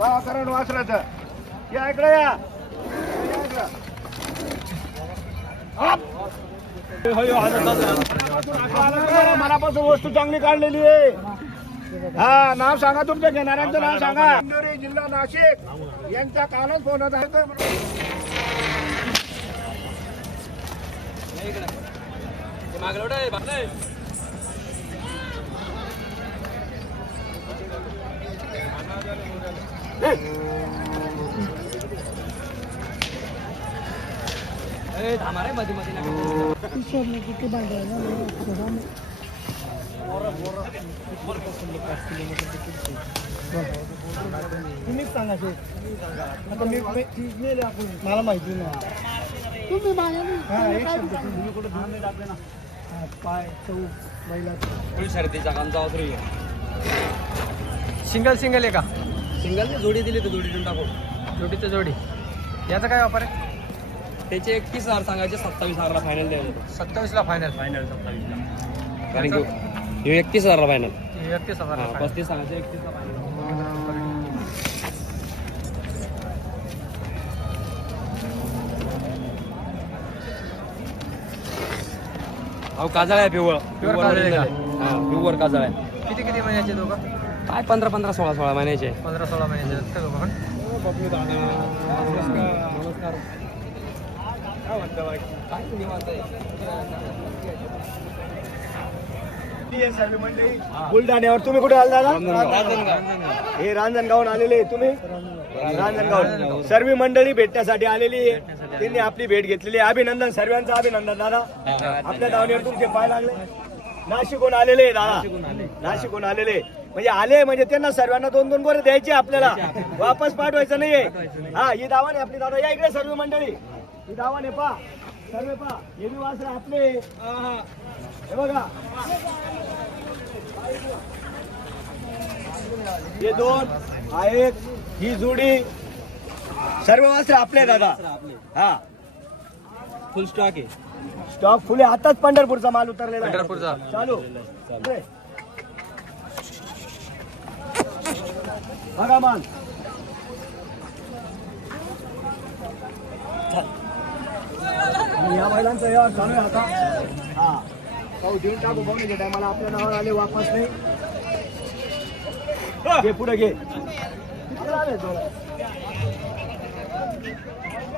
करण वासराचं. या इकडे या. मनापासून वस्तू चांगली काढलेली आहे. हा नाव सांगा तुमच्या घेणाऱ्यांचं नाव सांगा. इंदोरी जिल्हा नाशिक. यांचा कालच फोन होता. तुम्हीच सांगा आता मी नेले आपण मला माहिती नाही तुम्ही माझ्या हा एक शब्द तुम्ही कुठं धुवून टाकले ना पाय चौ बैलाचं फुल शर्तीचा सिंगल सिंगल आहे का सिंगल जोडी दिली तर जोडी देऊन टाकू जोडीचं जोडी. याचा काय वापर आहे? त्याचे एकतीस हजार सांगायचे सत्तावीस हजारला फायनल द्यायला सत्तावीसला फायनल फायनल सत्तावीसला. कारण की हे एकतीस हजारला फायनल एकतीस हजार पस्तीस सांगायचे एकतीसला फायनल अहो काजळ आहे पिवळ. Pure काजळ आहे का? हा पिवळ काजळ आहे. किती किती महिन्याचे दोघं? काय पंधरा पंधरा सोळा सोळा महिन्याचे? पंधरा सोळा महिन्याचे असतं पण नमस्कार मंडळी बुलढाण्यावर तुम्ही कुठे आला दादा? हे रांजणगावून आलेले तुम्ही? रांजणगाव सर्व मंडळी भेटण्यासाठी आलेली आहे. त्यांनी आपली भेट घेतलेली आहे. अभिनंदन सर्वांचं अभिनंदन दादा. आपल्या दावणीवर तुमचे पाय लागले. नाशिकहून आलेले आहे दादा. नाशिकहून आलेले म्हणजे आले म्हणजे त्यांना सर्वांना दोन दोन बोरे द्यायचे आपल्याला. वापस पाठवायचं नाहीये. हा ही दावा नाही आपली दादा. या इकडे सर्व मंडळी. ही दावा नाही पा सर्व पा हे बी वासरे आपले. हे बघा. हे दोन हा एक ही जोडी. सर्व वासरे आपले दादा. हा. फुल स्टॉक आहे. स्टॉक फुले. आताच पंढरपूरचा माल उतरलेला आहे. पंढरपूरचा. चालू. बघा आणि या बैलांचा व्यवहार चालू आहे आता. हा. पाहू देऊन टाकू पाहू नाही टायमाला आपल्या नावावर आले वापस नाही. घे पुढे घे. किती आले?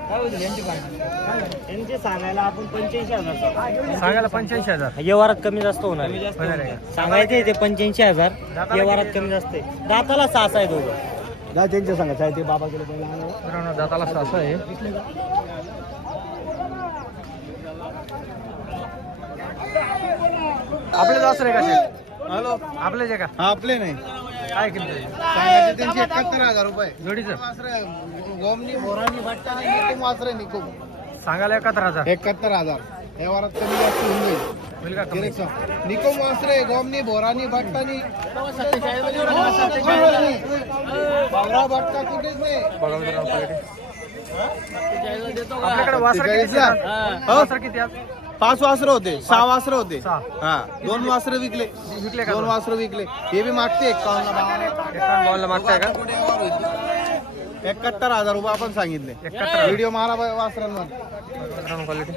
त्यांचे सांगायला आपण पंच्याऐंशी हजार सांगायला पंच्याऐंशी हजार. व्यवहारात कमी जास्त होणार का? सांगायचे ते पंच्याऐंशी हजार व्यवहारात कमी जास्त आहे. दाताला सहा आहे दोघं. त्यांच्या सांगायचं आहे ते बाबा गेले दाताला असं आहे. आपले जास्त रे कसे हॅलो. आपले जे का? आपले नाही. काय किंमत त्यांचे एकाहत्तर हजार रुपये जोडीचं गोमनी बोरानी भट्टानी निकुम वासरे निकुम सांगायला एकाहत्तर हजार एकाहत्तर हजार व्यवहारात कमी जास्त होऊन जाईल होईल का कमी Direct सांग. निकुम वासरे गोमनी बोरानी भट्टानी बावरा भट्टा कुठेच नाही बघा मित्रांनो पलीकडे. आपल्याकडे वासर किती 47 ला? आहेत? हो. वासर किती आहेत? पाच वासरे होते सहा वासरे होते. सहा. हा दोन वासरे विकले. विकले का दोन? वासरे विकले. हे बी मागते एकावन्न बॉलला मागताय का? एकाहत्तर हजार रुपये आपण सांगितले. एकाहत्तर. व्हिडिओ मारा मित्रांनो क्वालिटी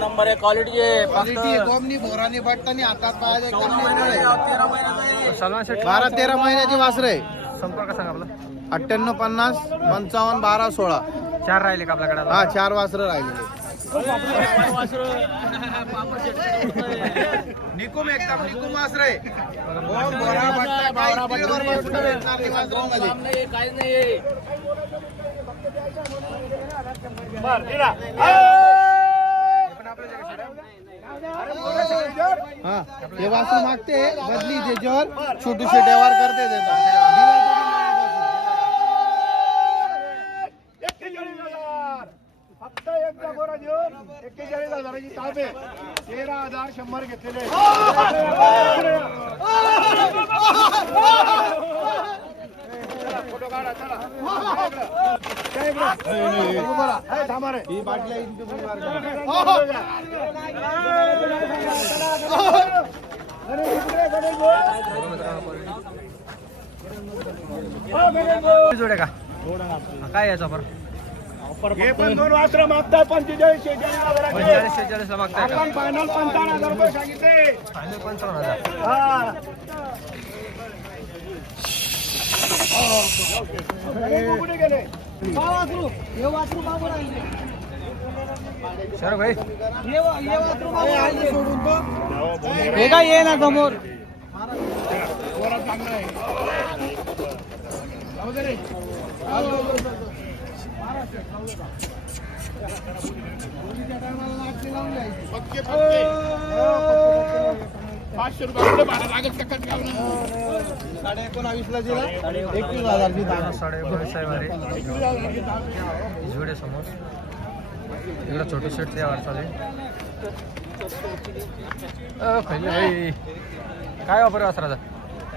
नंबर आहे क्वालिटी क्वालिटी गोमनी बोरानी भट्टानी हातात पायाच्या एकदम निर्मळ आहे. सलमान शेठ बारा तेरा महिन्याची वासर आहे. संपर्क सांगा आपला? अठ्ठ्याण्णव पन्नास पंचावन्न बारा सोळा. चार राहिले का आपल्याकडे आता? हा चार वासर राहिले. निकुम एकदम निकुम वासर बोरा, भट्टा, भेटणार नाही. हे जे? हा हे मागते बदली त्याच्यावर छोटू शेट व्यवहार करते त्याचा एक्केचाळीस हजार. फक्त एकदा गोरा देऊन एक्केचाळीस हजाराची तेरा हजार शंभर घेतलेले फोटो काढा चला थांबा रे. ही बाटल्या का काय याचा बरं हे पण दोन वास्त्र मागतात पंचेचाळीस शेहेचाळीस हजाराचे पंचेचाळीस शेहेचाळीस ला मागताय का? आपण फायनल पंचावन्न हजार रुपये सांगितले. फायनल पंचावन्न हजार. हा. हे कुठे गेले? शरद भाई. हे काय ये ना समोर? पक्के पक्के पाचशे रुपये. भाडं लागत का कट साडे दिला एकवीस हजार साडे एकोणीस आहे. वारे जोडे समोर इकडं छोटे शेट चालेल भाई काय वापर वासराचा?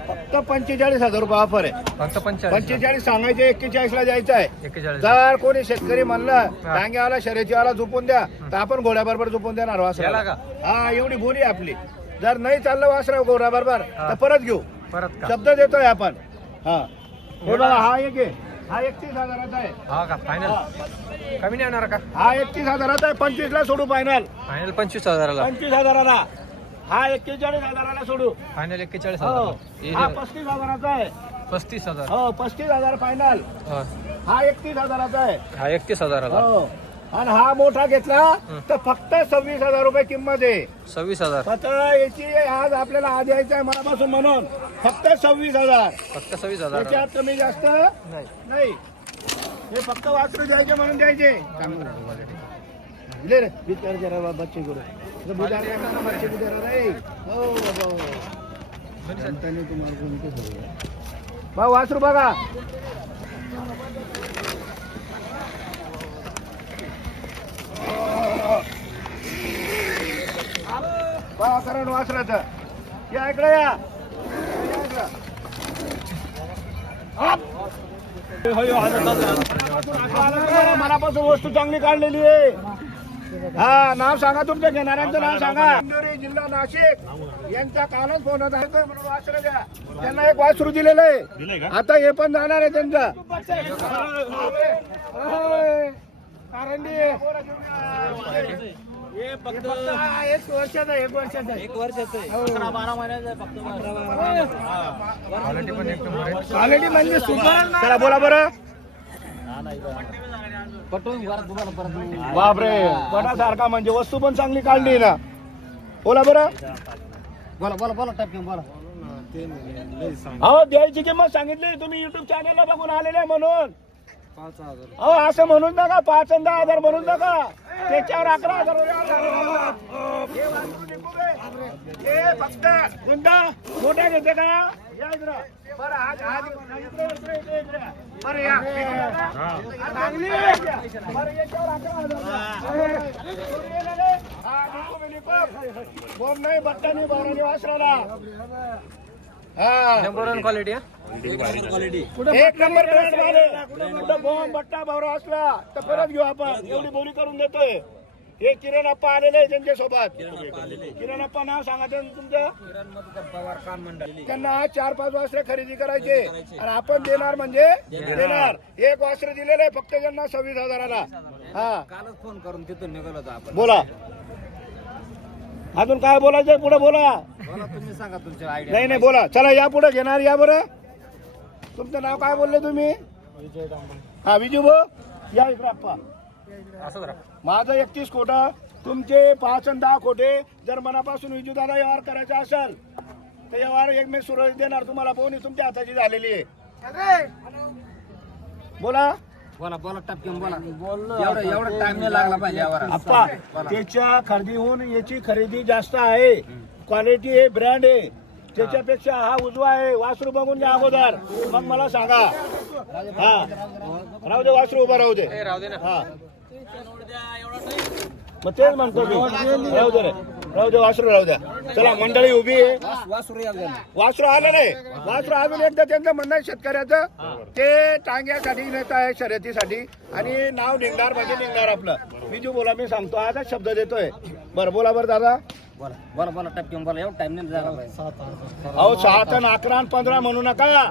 फक्त पंचेचाळीस हजार रुपये ऑफर आहे. फक्त पंचेचाळीस पंचेचाळीस सांगायचे एक्केचाळीस ला जायचं आहे. एक्केचाळीस जर कोणी शेतकरी म्हणलं टांग्यावाला शर्यतीवाला झोपून द्या तर आपण घोड्याबरोबर झोपून देणार याला वासरा का? हा एवढी बोली आहे आपली. जर नाही चाललं वासरा घोड्या बरोबर हा. तर परत घेऊ. परत का? शब्द देतोय आपण. हा. हे बघा. हा एक आहे. हा एकतीस हजाराचा आहे. हा का? फायनल कमी नाही येणार का? हा एकतीस हजाराचा आहे. पंचवीस ला सोडू फायनल फायनल पंचवीस हजाराला. पंचवीस हजाराला. हा एक्केचाळीस हजाराला सोडू. फायनल एक्केचाळीस हो. हजार हा हे पस्तीस हजाराचा आहे. पस्तीस हजार. हो पस्तीस हजार फायनल हा. हा एकतीस हजाराचा आहे. हा एकतीस हजाराला. हो. आणि हा मोठा घेतला तर फक्त सव्वीस हजार रुपये किंमत आहे. सव्वीस हजार. आता याची आज आपल्याला आज यायचं आहे मनापासून म्हणून. फक्त सव्वीस हजार. फक्त सव्वीस हजार. त्याच्यात कमी जास्त नाही. नाही. हे फक्त वासरू द्यायचे म्हणून द्यायचे. ले रे. बिचार जरा बा- बच्चे करू. बुधार येताना बच्चे बुधार रे हो बाबा हो. संतांनी तुम्हाला कोणते सगळे भाऊ वासरू बघा. बघा करण वासराचं. या इकडे या. मनापासून वस्तू चांगली काढलेली आहे. हा नाव सांगा तुमच्या घेणाऱ्यांचं नाव सांगा. इंदोरी जिल्हा नाशिक. यांचा कालच फोन होता त्यांना एक वासरू दिलेलं आहे. आता हे पण जाणार आहे त्यांचं. हे हा, एक वर्षाचा एक वर्षाचा एक वर्षाचा अकरा बारा महिन्याचा फक्त क्वालिटी पण एक नंबर आहे बापरे. सारखा म्हणजे वस्तू पण चांगली काढली ना. बोला बरं. बोला बोला बोला टपके बोला. हो द्यायची किंमत सांगितली. तुम्ही युट्यूब चॅनलला बघून आलेले म्हणून. हो असं म्हणून नका. पाच आणि दहा हजार म्हणून नका. त्याच्यावर अकरा हजार हे वासरू निघू दे. हे फक्त कोणता मोठा घेते का? या इकडं. बरं आज आज. बरं या. हा, चांगली आहे. नाही बट्टा नाही बावरानी वासराला नंबर वन क्वालिटी हा एक नंबर ब्रँड मारे कुठं बॉम्ब बट्टा भावरा असला तर परत घेऊ आपण एवढी बोली करून देतोय हे किरण अप्पा आलेले आहे त्यांच्यासोबत किरण अप्पा नाव सांगा त्यांचं तुमचं. त्यांना चार पाच वासरे खरेदी करायचे. आणि आपण देणार म्हणजे देणार. एक वासरे दिलेले आहे फक्त त्यांना सव्वीस हजाराला. हा. कालच फोन करून तिथून निघालो आपण. बोला. अजून काय बोलायचंय पुढे बोला. बोला तुम्ही सांगा तुमच्या आयडिया नाही नाही बोला. चला या पुढे घेणार या बरं. तुमचं नाव काय बोलले तुम्ही? हा विजू भो या इकडे अप्पा असं जरा माझं एकतीस कोटा तुमचे पाच आणि दहा कोटे जर मनापासून विजू दादा व्यवहार करायचा असेल तर व्यवहार एक मी सुरळीत देणार तुम्हाला. बोनी तुमच्या हाताची झालेली आहे. बोला. बोला बोला टपके बोला. एवढं एवढं टाइम नाही लागला पाहिजे आप्पा त्याच्या खरेदीहून याची खरेदी जास्त आहे. क्वालिटी आहे ब्रँड आहे. त्याच्यापेक्षा हा उजवा आहे. वासरू बघून घ्या अगोदर. मग मला सांगा. हा. राहू दे वासरू उभा राहू दे. ए, राहू दे ना. हा. मग तेच म्हणतो मी. राहू दे रे. राहू द्या वासरू राहू द्या. चला मंडळी उभी आहे. वासरू आलं नाही. वासरू अजून एकदा त्यांचं म्हणणं आहे शेतकऱ्याचं. ते टांग्यासाठी नेत आहे शर्यतीसाठी. आणि नाव निघणार म्हणजे निघणार आपलं. मी जो बोला मी सांगतो. आता शब्द देतोय. बरं बोला बरं दादा. बोला बोला टपक्यान बोला एवढा टाइम नाही अहो सात आणि अकरा आणि पंधरा म्हणू नका.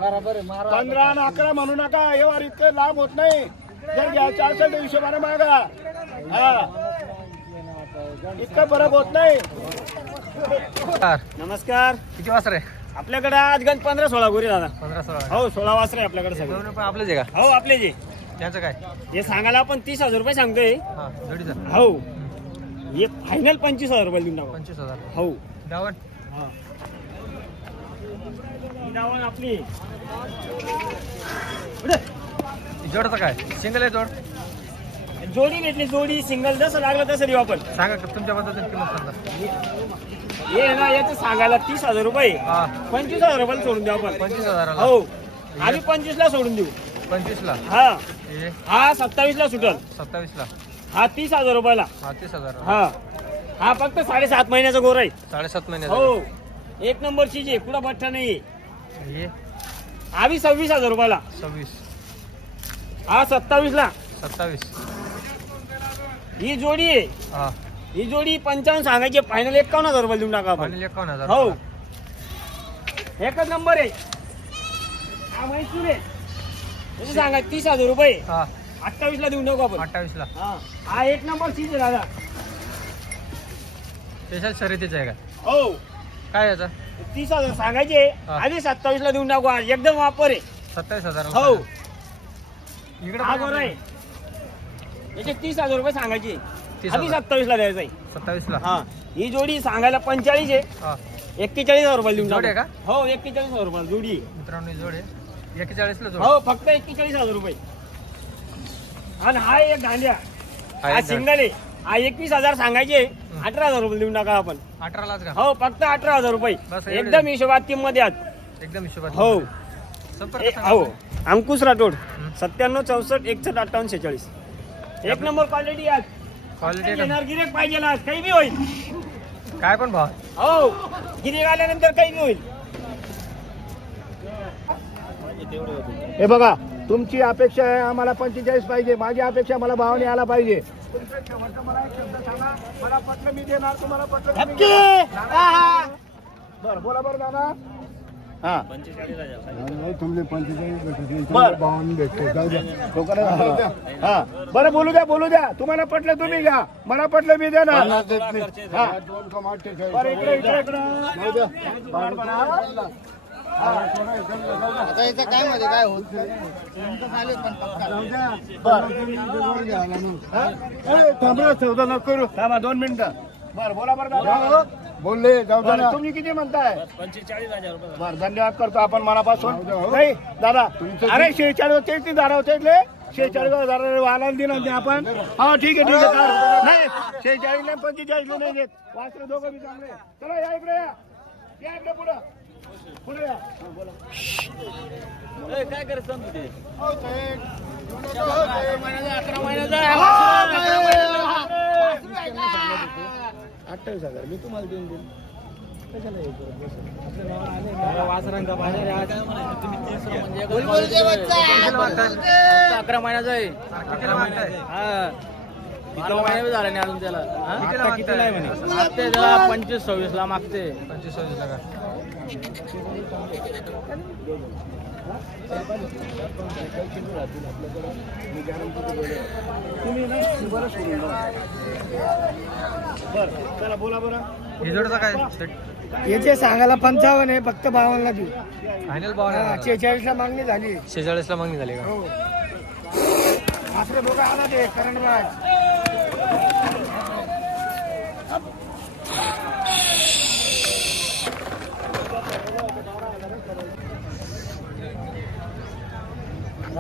पंधरा आणि अकरा म्हणू नका. हे वार इतकं लांब होत नाही. जर घ्यायचं असेल तर हिशोबाने मागा। हा इतका फरक होत नाही। नमस्कार। किती वासर आहे? आपल्याकडे आज गण पंधरा सोळा गोरी दादा। पंधरा सोळा. हो सोळा वासरे आपल्याकडे सगळे. दोन पण आपलेच आहे का? हो आपले जे त्यांचं काय? हे सांगायला आपण तीस हजार रुपये सांगतोय. हा जोडीचं. हो. हे फायनल पंचवीस हजार रुपये देऊन टाकू पंचवीस हजार. हो. डावण ही. आपली. जोडचं काय? सिंगल आहे जोड? जोडी भेटली जोडी सिंगल जसं लागलं तसं देऊ आपण. सांगा का तुमच्या पद्धतीने किंमत सांगा. हे ना याचं सांगायला तीस हजार रुपये. हा. पंचवीस हजार रुपयाला सोडून देऊ आपण. पंचवीस हजाराला? हो. आम्ही पंचवीस ला सोडून देऊ. पंचवीसला? हा. हे? हा सत्तावीस ला सुटल. सत्तावीसला? हा तीस हजार रुपयाला. हा तीस हजार हा. हा फक्त साडेसात महिन्याचा गोर आहे. साडेसात महिन्याचा हो. एक नंबर चीज आहे कुठं बठ्ठा नाही हे? आम्ही सव्वीस हजार रुपयाला. सव्वीस. हा सत्तावीस ला. सत्तावीस. ही जोडी आहे. हा. ही जोडी पंचावन्न सांगायची फायनल एकावन्न हजार रुपये देऊन टाका आपण. फायनल एकावन्न हजार हो. एकच नंबर आहे. हा म्हैसूर आहे. त्याचं सांगा? तीस हजार रुपये. हा. अठ्ठावीस ला देऊन टाकू आपण. अठ्ठावीसला हा. हा एक नंबर चीज आहे दादा. स्पेशल शर्यतीचं आहे का? हो. काय याचा? तीस हजार सांगायचे हा. आधी सत्तावीस ला देऊन टाकू. एकदम वापर आहे. सत्तावीस हजार हो. इकडे याचे तीस हजार रुपये सांगायचे. सत्तावीस ला द्यायचा आहे सत्तावीसला? हा. ही जोडी सांगायला पंचेचाळीस आहे. हा. एक्केचाळीस हजार रुपये देऊन जोडी आहे टाकू. हो एक्केचाळीस हजार रुपये जोडी आहे. मित्रांनो ही जोड आहे. एकेचाळीसला जोड. हो फक्त एक्केचाळीस हजार रुपये. आणि हा एक गांड्या. हा सिंगल आहे. हा एकवीस हजार सांगायचे. अठरा हजार रुपये देऊन टाका आपण. अठरालाच का? हो फक्त अठरा हजार रुपये. एकदम हिशोबात किंमत द्यात एकदम हिशोबात. हो. हो. अंकुश राठोड. सत्त्याण्णव चौसष्ट एकसष्ट अठ्ठावन्न शेहेचाळीस. एक नंबर क्वालिटी आज. क्वालिटी येणार गिरेक पाहिजे आज काही बी होईल. काय पण भाव. हो गिरेक आल्यानंतर काही बी होईल. हे बघा तुमची अपेक्षा आहे आम्हाला पंचेचाळीस पाहिजे. माझी अपेक्षा मला भावाने आला पाहिजे. तुमचं शेवटचं मला एक हा. बरं. हा बरं बोलू द्या बोलू द्या. तुम्हाला पटलं तुम्ही घ्या. मला पटलं मी देणार. हा. बरं इकडे इकडे इकडे. थांबा दोन मिनिटं. बरं बोला बरं दादा. बोलले जाऊ दे बरं, तुम्ही किती म्हणताय? बरं धन्यवाद करतो आपण मनापासून. नाही दादा अरे शेहेचाळीस तेच नाही दादा होते इथले शेहेचाळीस हजार वाला दिला ते आपण. हा ठीक आहे ठीक आहे चालेल. नाही शेहेचाळीस नाही पंचेचाळीस नाही देत. वासरे दोघं बी चांगले चला या इकडे या. या इकडे पुढं. पुढे या. हा, बोला. अठ्ठावीस हजार मी तुम्हाला देऊन देईन. कशाला हे करत बसता? आपल्या गावाला आले ना, वासरांचा बाजार आहे आज. कितीला मागताय? अकरा महिन्याचा आहे. कितीला मागताय? अकरा महिने झाले नाही अजून त्याला. कितीला? मागते त्याला पंचवीस सव्वीस ला मागते पंचवीस सव्वीसला का? तुम्ही ना बरं सोडून द्या. बरं चला बोला बरं हे जोडचा काय याचे सांगायला पंचावन्न आहे फक्त बावन्नला देऊ. फायनल भाव नाही शेहेचाळीसला मागणी झाली. शेहेचाळीसला मागणी झाली का? आपले बघा आला ते करंडबाज.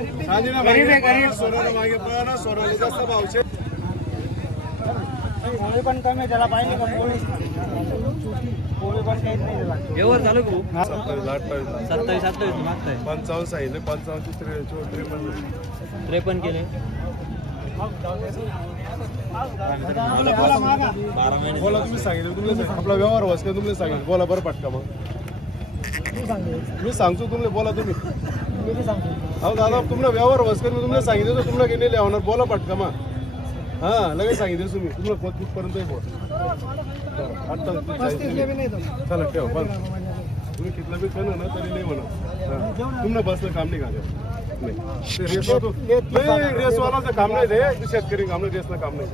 सोन्याला मागे पळा ना सोन्याला जास्त भावशे पोळी पण कमी त्याला पाहिजे पण पोळी. पोळी पण काहीच नाही त्याला. व्यवहार चालू का भाऊ? सत्तावीस अठ्ठावीस. सत्तावीस अठ्ठावीस मागताय. पंचावन्न सांगितले पंचावन्न त्रेपन्न त्रेपन्न त्रेपन्न केले. बोला तुम्ही सांगितलं तुम्ही सांगितलं. आपला व्यवहार वाचला तुम्ही सांगितलं. बोला बरं पटका मग. मी सांगतो तुम्हाला बोला तुम्ही. अहो दादा तुम्हाला व्यवहार वाचकर मी तुम्हाला सांगितलं तर तुम्हाला गेलेले होणार बोला पटका मग हा लगेच सांगितलं तुम्ही. तुम्हाला कोण कुठपर्यंत बोल. चला ठेव बस. तुम्ही कितला बी करणं ना तरी नाही म्हणा. तुम्हाला बसलं काम नाही का नाही. ते रेसवाला- काम नाही ते. शेतकरी काम नाही रेसला काम नाही.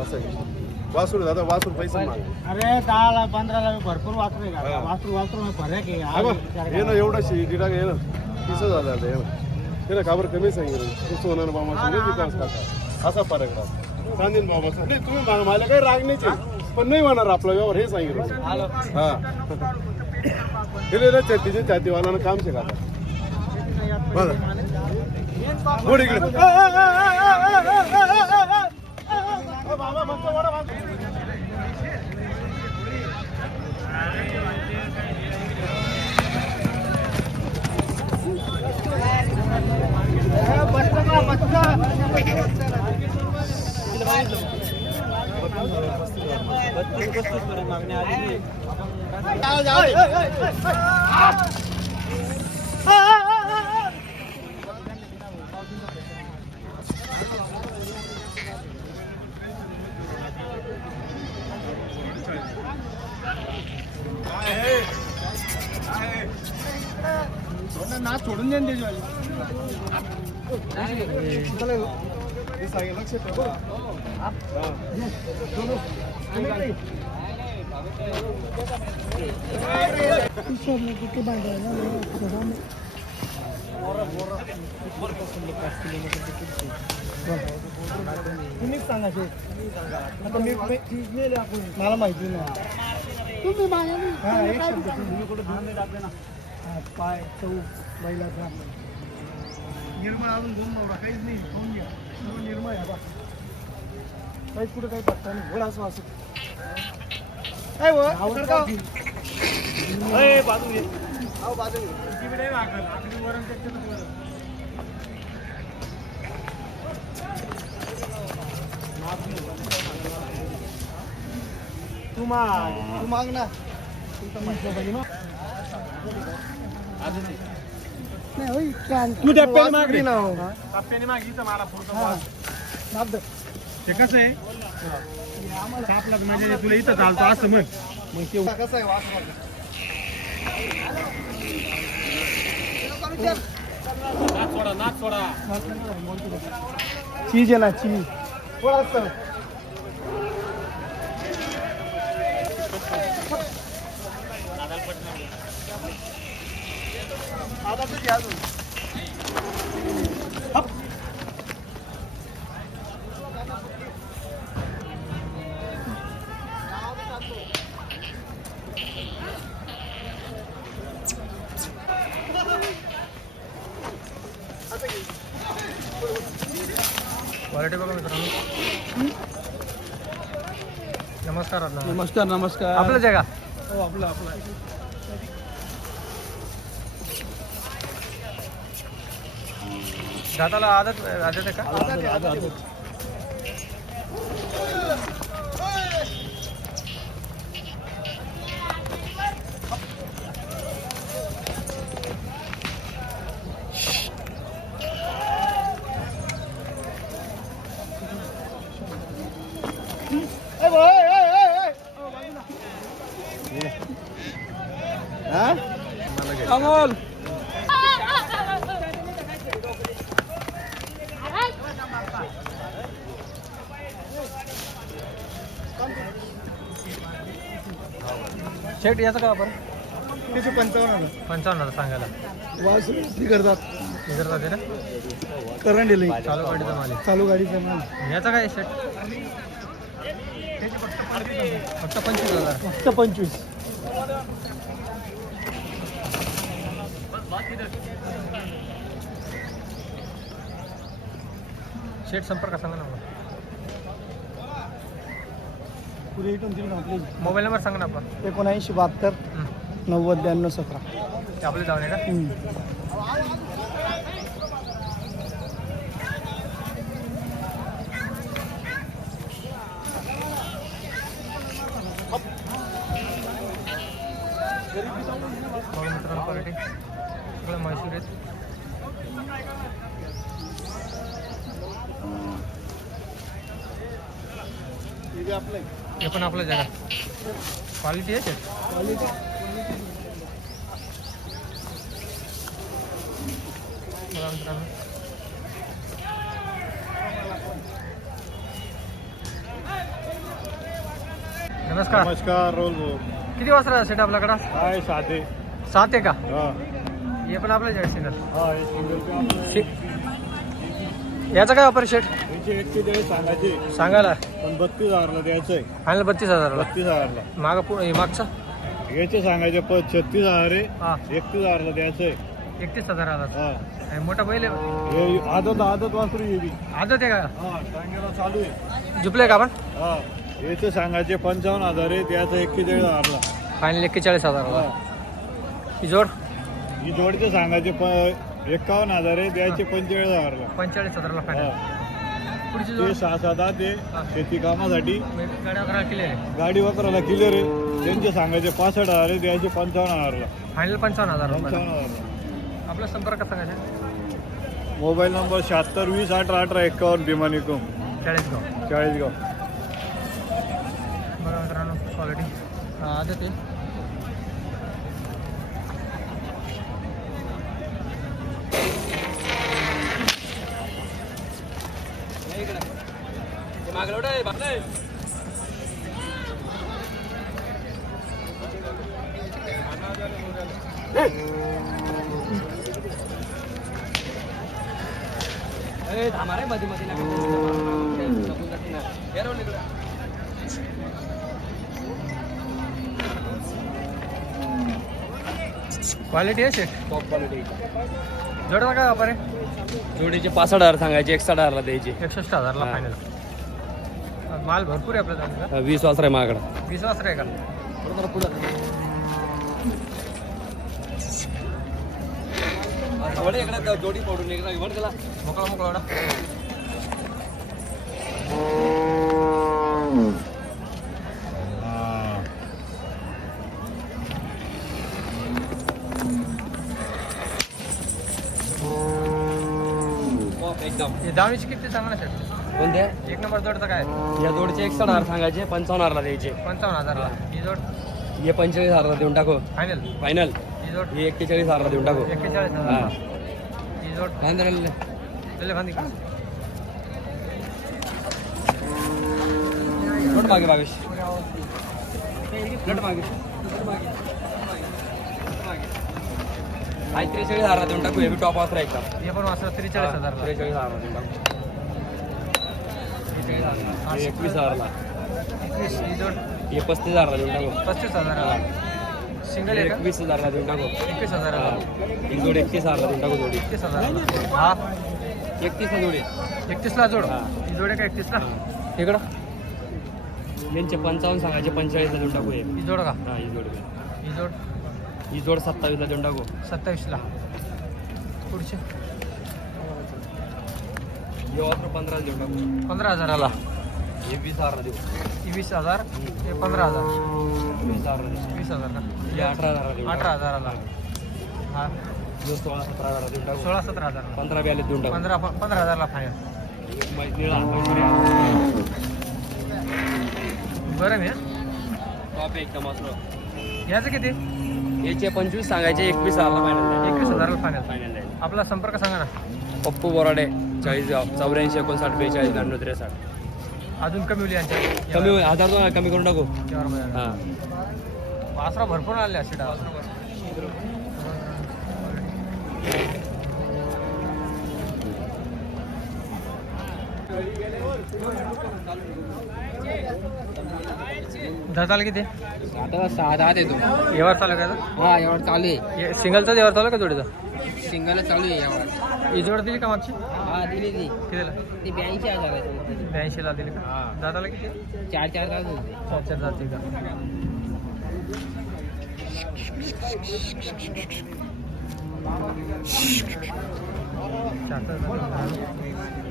असं आहे. वासरू दादा वासरू पैसे अरे दहाला पंधराला भरपूर. का फरक आहे हा. बघ, हे ना एवढा शे दिडा घे ना. तीस झालं हे ना हे काबर कमी सांगितलं तू सोनार बाबा नाही विकास काका असा फरक राहतो सांगेन बाबा नाही तुम्ही मा- मला काही राग नाही पण नाही होणार आपला व्यवहार हे सांगितलं हा हे ना छत्तीचे छातीवाला काम शे का बघा पुढे इकडे अ, अ, अ, अ, अ, अ, अ, अ, अ, अ, बाबा फक्त वडा काय ना सोडून देईन त्याच्यावाली लक्ष सोडलं किती तुम्हीच सांगा मला माहिती नाही. तुम्ही नाही ना पाय चौ बैलाचा निर्मळ अजून दोन नवरा काहीच नाही घ्या सर्व निर्मळ आहे बा काहीच कुठं काही पत्ता नाही घोडा असं असं काय हो? तर का? ए, बाजून घे. किती आहे लागलं? आखरी वरण त्याच्यातच वरण. तू माग तू माग ना तू टप्प्याने माग. रे ना टप्प्याने मागितलं मला पुढचं ते कसं आहे? म्हणजे तुला इथं चालतो असं म्हण. मग. ते कसं आहे चीज आहे ना चीज. थोडा आता तुझी अजून क्वालिटी नमस्कार नमस्कार. नमस्कार आपलं का? हो आपलं आपलं दादाला आदत आदत आहे का आदत Come on. शेट याचं का आपण तिथे पंचावन्न पंचावन्न सांगायला. वास करतात. इतर जाते ना? करंट दिले चालू गाडीचा माल. चालू गाडीचं माल. याचा काय शेट फक्त पंचवीस हजार. फक्त पंचवीस. शेट संपर्क सांगा ना मला. पुढे इथून तिकडून आपली मोबाईल नंबर सांगा ना आपला. एकोणऐंशी बहात्तर नव्वद ब्याण्णव सतरा. ते आपले जाऊन आहे का. बघा मित्रांनो क्वालिटी. सगळं म्हैसूर आहेत. हे पण आपलं जगा क्वालिटी आहे नमस्कार. नमस्कार रोल किती वाजता सेट आपल्याकडं? काय साधे सात आहे का? हा. पण आपलं हा हे सिंगल याचा काय वापर शेट याचे एकशे दीड सांगायचे. सांगायला. पण बत्तीस हजारला द्यायचं आहे. फायनल बत्तीस हजारला. बत्तीस हजारला. मागं पुढे हे मागचा? याचे सांगायचे पण छत्तीस हजार आहे. हा. एकतीस हजारला द्यायचं आहे. एकतीस हजाराला हा. मोठा बैल आहे. हे आदत आदत वासरू ये बी. आदत आहे का? हा टांगेला चालू आहे. जुपले का आपण? हा. याचे सांगायचे पंचावन्न हजार आहे. द्यायचं दीड हजारला. फायनल एक्केचाळीस हजाराला. हा. ही जोड? ही जोडचे सांगायचे प एकावन्न हजार आहे द्यायचे पंचेचाळीस हजारला. पंचेचाळीस हजाराला फायनल पुढची ते जोड? सहा सात आठ आहे शेती कामासाठी. गाड्या अकरा किले गाडी वापरायला क्लिअर आहे. त्यांचे सांगायचे पासष्ट हजार आहे द्यायचे पंचावन्न हजारला. फायनल पंचावन्न हजार रुपये. पंचावन्न हजारला. आपला संपर्क सांगायचा मोबाईल नंबर शहात्तर वीस अठरा अठरा एकावन्न भीमानिको चाळीसगाव. चाळीसगाव. बघा मित्रांनो क्वालिटी आदत आहे. क्वालिटी आहे शेट टॉप क्वालिटी जोडला काय वापर आहे? जोडीचे पासष्ट हजार सांगायचे एकसष्ट हजारला द्यायचे. एकसष्ट हजारला हा. फायनल माल भरपूर आहे आपल्या जागेला वीस वाजता आहे माझ्याकडं. वीस वाजता आहे का? जोडी पडून मोकळा मोकळा वाडा. हे दावणीची किती सांगा ना शेट कोणते एक नंबर जोडचं काय? या जोडचे एकसष्ट हजार सांगायचे पंचावन्न हजारला द्यायचे. पंचावन्न हजारला. ही. जोड? हे पंचेचाळीस हजारला देऊन टाकू. फायनल? फायनल. ही जोड? हे एक्केचाळीस हजारला देऊन टाकू. एक्केचाळीस हा. हजार ही जोड? पंधराला दिले खांदी लोट मागे बावीस लोट मागे. आहे त्रेचाळीस हजारला देऊन टाकू. हे बी टॉप ऑफर एकदम हे पण वाचलं त्रेचाळीस हजारला. त्रेचाळीस हजारला देऊन टाकू. हे एकवीस हजारला. एकवीस ही जोड. हे पस्तीस हजारला देऊन टाकू. पस्तीस हजाराला. सिंगल हे आहे का? एकवीस हजारला देऊन टाकू. एकवीस हजाराला. हा. ही जोड एकतीस हजारला देऊन टाकू जोडी. एकतीस हजाराला. हा. एकतीस जोडी. एकतीसला जोड. हा. ही जोड आहे का एकतीसला? इकडं. यांचे पंचावन्न सांगायचे पंचेचाळीसला देऊन टाकू हे. ही जोड का? हा ही जोड. ही जोड. ही जोड सत्तावीसला देऊन टाकू. सत्तावीसला. पुढचे? हे ऑफर पंधराला देऊन टाकू. पंधरा हजाराला. हे वीस हजारला देऊ. ही वीस हजार हे पंधरा हजार. वीस हजारला देऊ. वीस हजार का हे अठरा हजारला अठरा हजाराला. हा. जो सोळा सतरा हजारला देऊन टाकू. सोळा सतरा हजार पंधरा ब्याले देऊन टाकू. पंधरा पंधरा हजारला फायनल. निळा. बरं मी टॉप एकदम असं. याचं किती? याचे पंचवीस सांगायचे एकवीस हजारला फायनल एकवीस हजाराला फायनल फायनल आहे आपला संपर्क सांगा ना. पप्पू बोराडे चाळीस चौऱ्याऐंशी एकोणसाठ बेचाळीस ब्याण्णव त्रेसष्ट. अजून कमी होईल यांच्या कमी होईल. हजार दोन कमी करून टाकू. हां. वासरा भरपूर आले असे दाताला किती? आता सहा दहा देतो. व्यवहार चालू आहे का हा एवढं चालू आहे? सिंगलचा व्यवहार चालू आहे का जोडीचा? सिंगल चालू आहे एवढं. ही जोड दिली का मागची? हा दिली ती कितीला? ती ब्याऐंशी हजार आहे. ब्याऐंशीला दिली का? दादाला किती? चार चार तास होते. चार चार जाते का? चार चार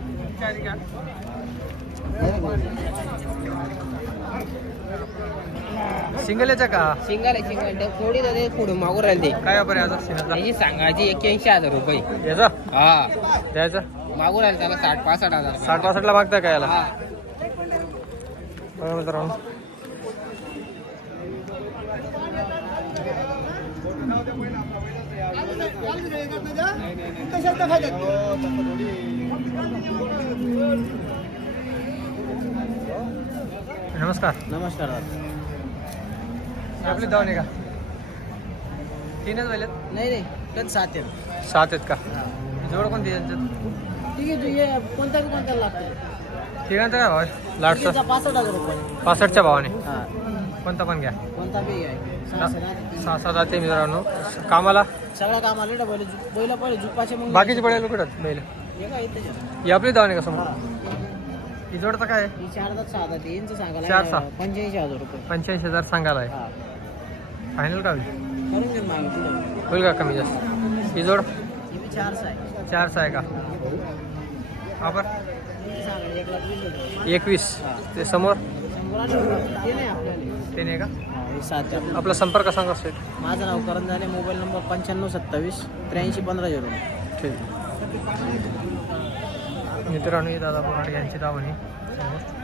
सिंगल याचा का? सिंगल आहे सिंगल. थोडी तर पुढे मागून राहील. ते काय आहे आता सिंगलचा? त्याची सांगायची एक्क्याऐंशी हजार रुपये. याचा? हा. द्यायचा? मागून राहील त्याला साठ पासष्ट हजार. साठ पासष्टला मागताय का याला? हा. बघा मित्रांनो. नमस्कार. नमस्कार. आपली धावणे का? तीनच वेळेत नाही नाही. पण सात आहे सात आहेत का? जोड कोणती यांच्यात ठीक आहे तू ये. कोणता कोणता लागतो तिघांचा काय भाव लाटचा? पासष्ट हजार रुपये. पासष्टच्या भावाने? हा. कोणता पण घ्या. कोणता बी आहे. सहा सात जाते मित्रांनो. कामाला? सगळ्या कामाला बैल बैल पहिले मग बाकीचे पडेल कुठं? बैल. हे आपली धावणे का समोर? ही काय? आहे चार सहा चार सहा. पंच्याऐंशी हजार रुपये. पंच्याऐंशी हजार सांगायला आहे. हा. फायनल का होईल करून घे मागे पुढे. होईल का कमी जास्त? ही जोड? ही बी चारच आहे. का? वापर हे सांगायला एक लाख वीस रुपये एकवीस. ते समोर? शंभर. ते नाही आपल्याला. ते नाही का? हा, हे सात आहे आपलं. संपर्क सांगा सेट माझं नाव करण झाले मोबाईल नंबर पंच्याण्णव सत्तावीस त्र्याऐंशी पंधरा झिरो ठीक. मित्रांनो दादा बोराडे यांची दावणी समोर